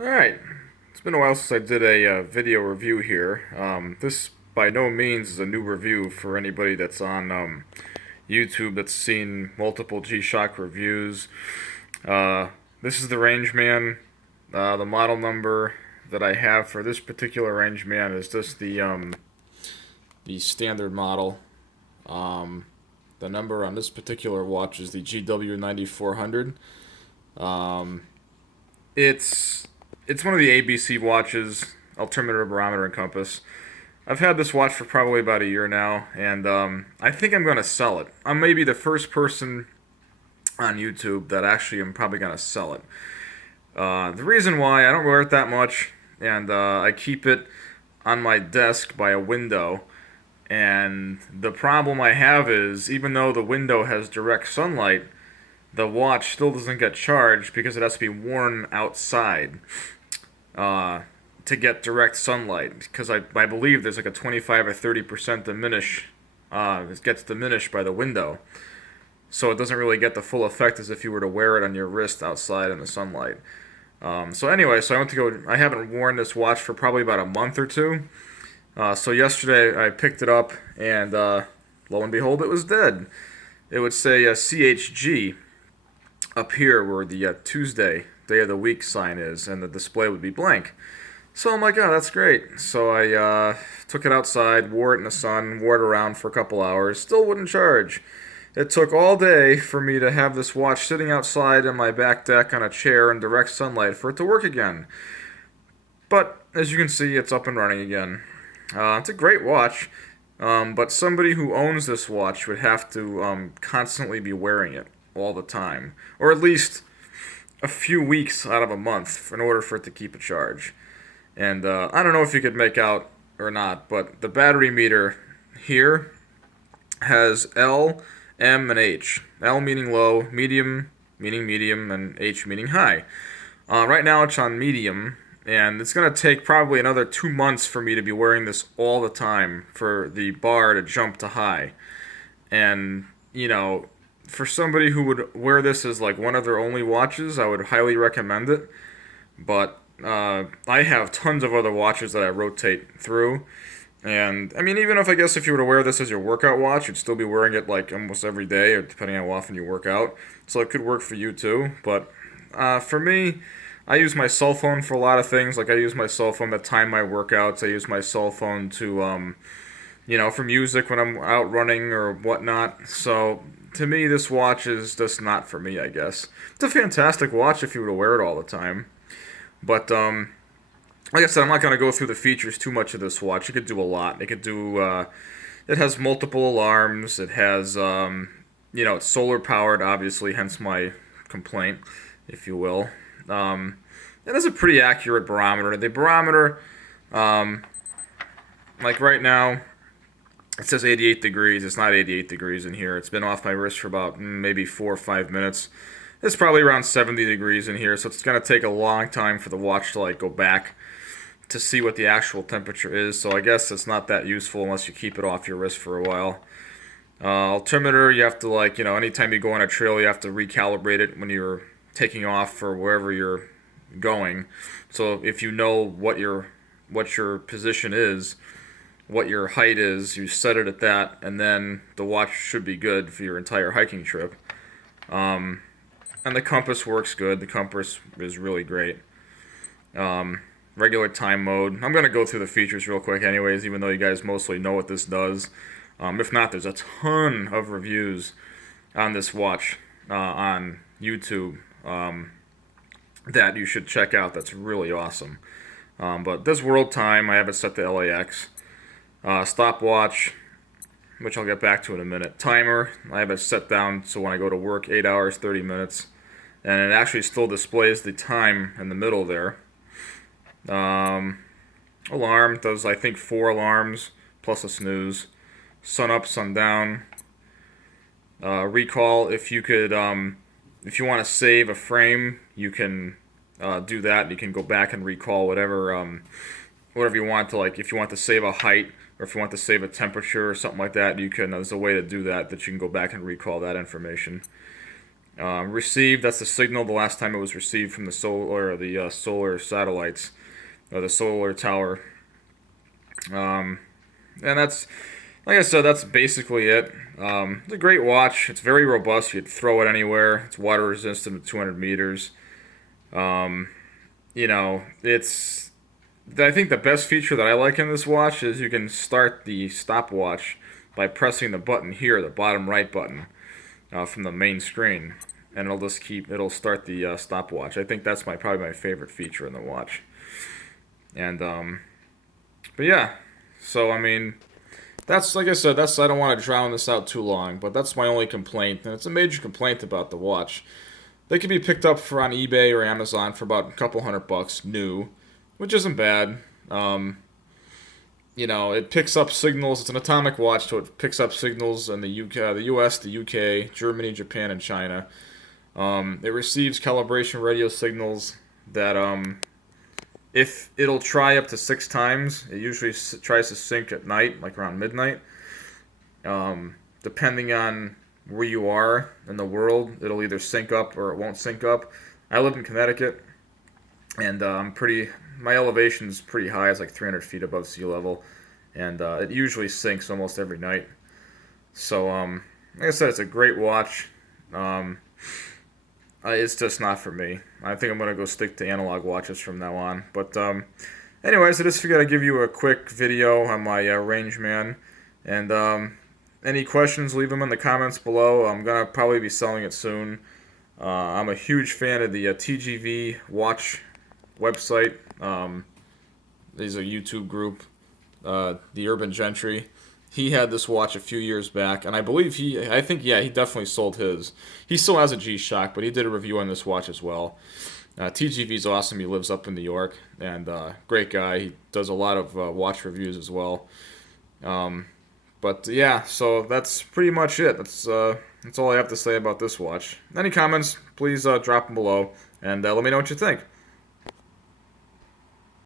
Alright, it's been a while since I did a video review here. This by no means is a new review for anybody that's on YouTube that's seen multiple G-Shock reviews. Uh, this is the Rangeman. The model number that I have for this particular Rangeman is just the standard model. The number on this particular watch is the GW9400. Um, it's it's one of the ABC watches, altimeter, barometer, and compass. I've had this watch for probably about a year now, and I think I'm going to sell it. I'm maybe the first person on YouTube that actually am probably going to sell it. The reason why, I don't wear it that much, and I keep it on my desk by a window. And the problem I have is, even though the window has direct sunlight, the watch still doesn't get charged because it has to be worn outside uh, to get direct sunlight. Because I believe there's like a 25 or 30% diminish. It gets diminished by the window. So it doesn't really get the full effect as if you were to wear it on your wrist outside in the sunlight. So anyway, so I went to go. I haven't worn this watch for probably about a month or two. So yesterday I picked it up, and lo and behold, it was dead. It would say CHG up here where the Tuesday, day of the week sign is, and the display would be blank. So I'm like, oh, that's great. So I took it outside, wore it in the sun, wore it around for a couple hours, still wouldn't charge. It took all day for me to have this watch sitting outside on my back deck on a chair in direct sunlight for it to work again. But as you can see, it's up and running again. It's a great watch, but somebody who owns this watch would have to constantly be wearing it all the time, or at least a few weeks out of a month in order for it to keep a charge. And I don't know if you could make out or not, but the battery meter here has L, M, and H. L meaning low, medium meaning medium, and H meaning high. Right now it's on medium, and it's going to take probably another 2 months for me to be wearing this all the time for the bar to jump to high. And, for somebody who would wear this as like one of their only watches, I would highly recommend it. But I have tons of other watches that I rotate through. And, I mean, even if I guess if you were to wear this as your workout watch, you'd still be wearing it like almost every day, or depending on how often you work out. So it could work for you too. But for me, I use my cell phone for a lot of things. Like I use my cell phone to time my workouts. I use my cell phone to, for music when I'm out running or whatnot. So to me, this watch is just not for me, I guess. It's a fantastic watch if you were to wear it all the time. But like I said, I'm not going to go through the features too much of this watch. It could do a lot. It could do. It has multiple alarms. It has, it's solar powered, obviously, hence my complaint, if you will. It has a pretty accurate barometer. The barometer, like right now, it says 88 degrees. It's not 88 degrees in here. It's been off my wrist for about maybe 4 or 5 minutes. It's probably around 70 degrees in here, so it's going to take a long time for the watch to like go back to see what the actual temperature is. So I guess it's not that useful unless you keep it off your wrist for a while. Altimeter, you have to anytime you go on a trail, you have to recalibrate it when you're taking off for wherever you're going. So if you know what your position is, what your height is, you set it at that, and then the watch should be good for your entire hiking trip. And the compass works good. The compass is really great. Regular time mode. I'm going to go through the features real quick anyways, even though you guys mostly know what this does. If not, there's a ton of reviews on this watch on YouTube that you should check out. That's really awesome. But this world time, I have it set to LAX. Stopwatch, which I'll get back to in a minute. Timer, I have it set down so when I go to work, 8 hours, 30 minutes. And it actually still displays the time in the middle there. Alarm does, I think, 4 alarms plus a snooze. Sun up, sun down. Recall, if you want to save a frame, you can do that. You can go back and recall whatever you want to, like if you want to save a height or if you want to save a temperature or something like that, you can. There's a way to do that you can go back and recall that information. Received, that's the signal the last time it was received from the solar satellites, or the solar tower. And that's, like I said, that's basically it. It's a great watch. It's very robust. You could throw it anywhere. It's water resistant to 200 meters. Um, it's. I think the best feature that I like in this watch is you can start the stopwatch by pressing the button here, the bottom right button, from the main screen, and it'll start the stopwatch. I think that's probably my favorite feature in the watch. And but yeah, so I mean, that's, like I said, I don't want to drown this out too long, but that's my only complaint, and it's a major complaint about the watch. They can be picked up on eBay or Amazon for about a couple $100 new, which isn't bad. Um, it picks up signals. It's an atomic watch, so it picks up signals in the UK, the US, the UK, Germany, Japan, and China. It receives calibration radio signals that, if it'll try up to 6 times, it usually tries to sync at night, like around midnight. Depending on where you are in the world, it'll either sync up or it won't sync up. I live in Connecticut, and my elevation's pretty high. It's like 300 feet above sea level, and it usually syncs almost every night. So, like I said, it's a great watch. Um, it's just not for me. I think I'm gonna go stick to analog watches from now on. But anyways, I just figured I'd give you a quick video on my Rangeman, and any questions, leave them in the comments below. I'm gonna probably be selling it soon. I'm a huge fan of the TGV watch website. There's a YouTube group, the Urban Gentry. He had this watch a few years back, and I think, yeah, he definitely sold his. He still has a G-Shock, but he did a review on this watch as well. TGV's awesome. He lives up in New York, and great guy. He does a lot of watch reviews as well. But yeah, so that's pretty much it. That's all I have to say about this watch. Any comments, please drop them below, and let me know what you think.